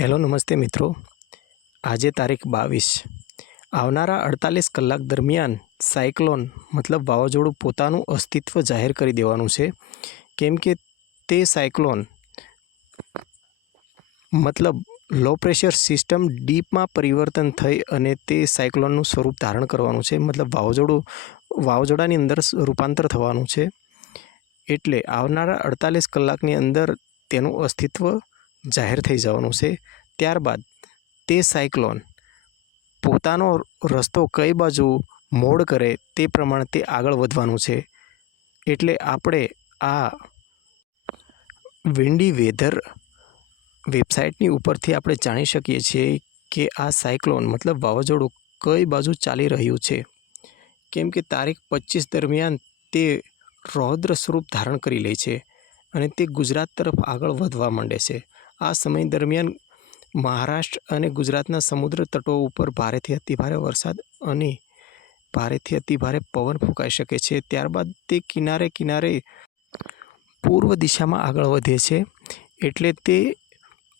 Hello, નમસ્તે મિત્રો. આજે તારીખ બાવીસ. આવનારા અડતાલીસ કલાક દરમિયાન સાયક્લોન, મતલબ વાવાઝોડું પોતાનું અસ્તિત્વ જાહેર કરી દેવાનું છે. કેમ કે તે સાયક્લોન, મતલબ લો પ્રેશર સિસ્ટમ ડીપમાં પરિવર્તન થઈ અને તે સાયક્લોનનું સ્વરૂપ ધારણ કરવાનું છે. મતલબ વાવાઝોડું, વાવાઝોડાની અંદર રૂપાંતર થવાનું છે. એટલે આવનારા અડતાલીસ કલાકની અંદર તેનું અસ્તિત્વ જાહેર થઈ જવાનું છે. ત્યારબાદ તે સાયક્લોન પોતાનો રસ્તો કઈ બાજુ મોડ કરે તે પ્રમાણે તે આગળ વધવાનું છે. એટલે આપણે આ વિન્ડી વેધર વેબસાઇટની ઉપરથી આપણે જાણી શકીએ છીએ કે આ સાયક્લોન મતલબ વાવાઝોડું કઈ બાજુ ચાલી રહ્યું છે. કેમ કે તારીખ પચીસ દરમિયાન તે રૌદ્ર સ્વરૂપ ધારણ કરી લે છે. અને તે ગુજરાત તરફ આગળ વધવા માંડે છે. આ સમય દરમિયાન મહારાષ્ટ્ર અને ગુજરાતના સમુદ્ર તટો ઉપર ભારેથી અતિભારે વરસાદ અને ભારેથી અતિભારે પવન ફૂંકાઈ શકે છે. ત્યારબાદ તે કિનારે કિનારે પૂર્વ દિશામાં આગળ વધે છે. એટલે તે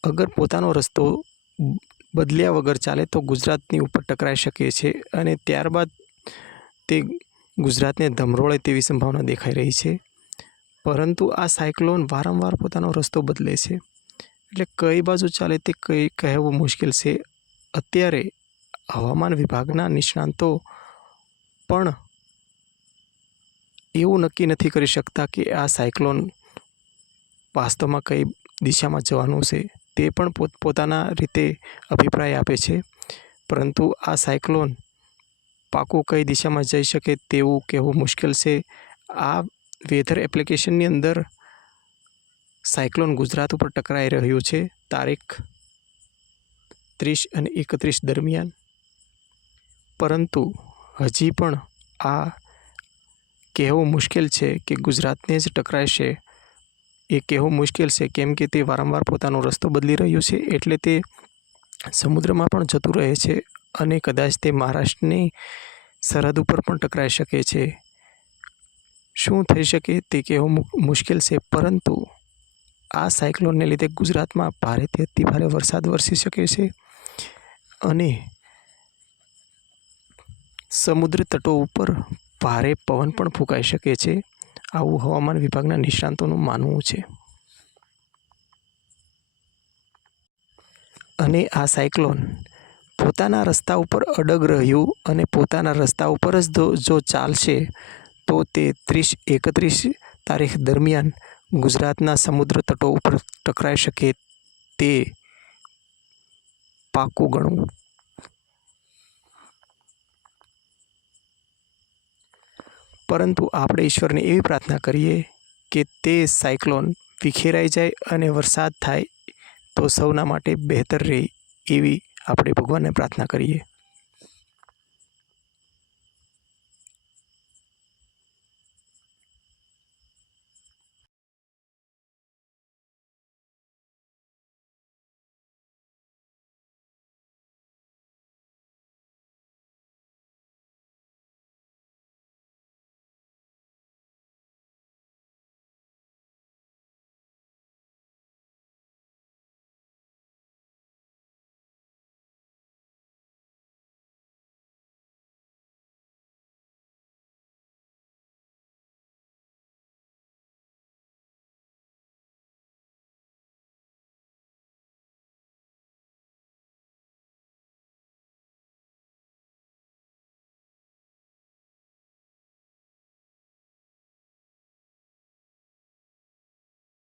અગર પોતાનો રસ્તો બદલ્યા વગર ચાલે તો ગુજરાતની ઉપર ટકરાઈ શકે છે અને ત્યારબાદ તે ગુજરાતને ધમરોળે તેવી સંભાવના દેખાઈ રહી છે. પરંતુ આ સાયક્લોન વારંવાર પોતાનો રસ્તો બદલે છે. એટલે કઈ બાજુ ચાલે તે કઈ કહેવું મુશ્કેલ છે. અત્યારે હવામાન વિભાગના નિષ્ણાંતો પણ એવું નક્કી નથી કરી શકતા કે આ સાયક્લોન વાસ્તવમાં કઈ દિશામાં જવાનું છે. તે પણ પોતપોતાના રીતે અભિપ્રાય આપે છે. પરંતુ આ સાયક્લોન પાકું કઈ દિશામાં જઈ શકે તેવું કહેવું મુશ્કેલ છે. આ વેધર એપ્લિકેશનની અંદર સાયક્લોન ગુજરાત ઉપર ટકરાઈ રહ્યું છે. તારીખ ત્રીસ અને એકત્રીસ દરમિયાન. પરંતુ હજી પણ આ કહેવું મુશ્કેલ છે કે ગુજરાતને જ ટકરાશે. એ કહેવું મુશ્કેલ છે કેમ કે તે વારંવાર પોતાનો રસ્તો બદલી રહ્યું છે એટલે તે સમુદ્રમાં પણ જતું રહે છે અને કદાચ તે મહારાષ્ટ્રની સરહદ ઉપર પણ ટકરાઈ શકે છે. શું થઈ શકે તે કહેવું મુશ્કેલ છે, પરંતુ આ સાયક્લોનને લીધે ગુજરાતમાં ભારેથી અતિભારે વરસાદ વરસી શકે છે અને સમુદ્ર તટો ઉપર ભારે પવન પણ ફૂંકાઈ શકે છે. આવું હવામાન વિભાગના નિષ્ણાંતોનું માનવું છે. અને આ સાયક્લોન પોતાના રસ્તા ઉપર અડગ રહ્યું અને પોતાના રસ્તા ઉપર જ જો ચાલશે તો તે ત્રીસ એકત્રીસ તારીખ દરમિયાન ગુજરાતના સમુદ્ર તટો ઉપર ટકરાઈ શકે તે પાકું ગણવું. પરંતુ આપણે ઈશ્વરને એવી પ્રાર્થના કરીએ કે તે સાયક્લોન વિખેરાઈ જાય અને વરસાદ થાય તો સૌના માટે બહેતર રહે એવી આપણે ભગવાનને પ્રાર્થના કરીએ.